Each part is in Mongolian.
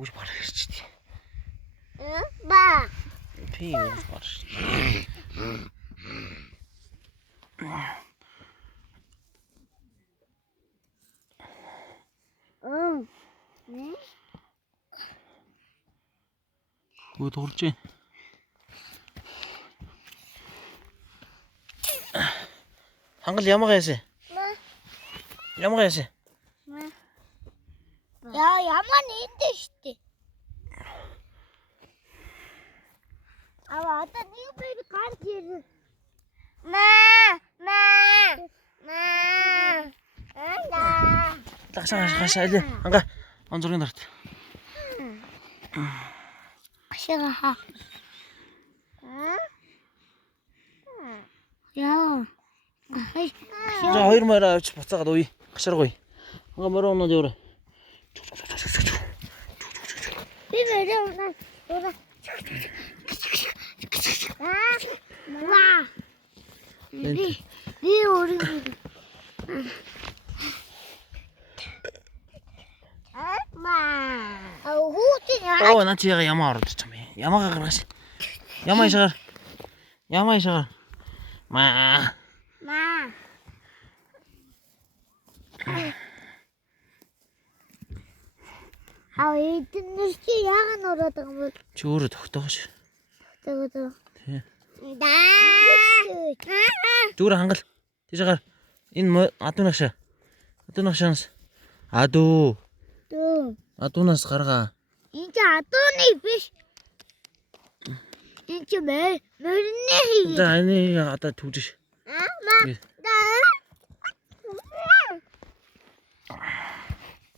Үүш барах гэж тий. Ба. Тий үүш барах. Өө дурж байна. Хангал ямага яасан? Ямага яасан? Ямаа нээдэж штэ. Одоо нэг бэр ганц ирнэ. Хашаа аль. Анга он зургийн дарт. Ашигаа. Яа. За хоёр морь авч буцаагаад уй. Гашаргуй. Анга морь унаад яваа. Би морь унаад яваа. Ваа. Би өөрөөр. Оо наа чи ямаа ороод ирч юм бэ? Ямаагаа гаргаш. Ямаа ишгаар. Ямаа ишгаар. Маа. Эдгээр чи яагаад нураад байгаа юм бэ? Чи өөрөө тогтоогош. Тэгвэл. Тий. Даа. Зүгээр хангал. Тийшээ гар. Энэ адуу нагшаа. Адуу нагшаанаас. Адуу. Адуунаас гаргаа. Энэ чи адууны биш. Энэ чи мөрний. За энийг одоо түүжиш.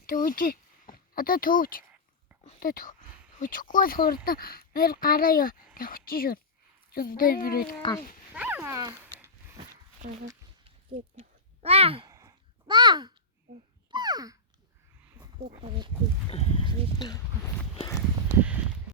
Түүж. Одоо түүж. Хүчгүй хурдан мөр гараа яа. Хүчиш шүү. Зөндөө мөрөд гав. Ба.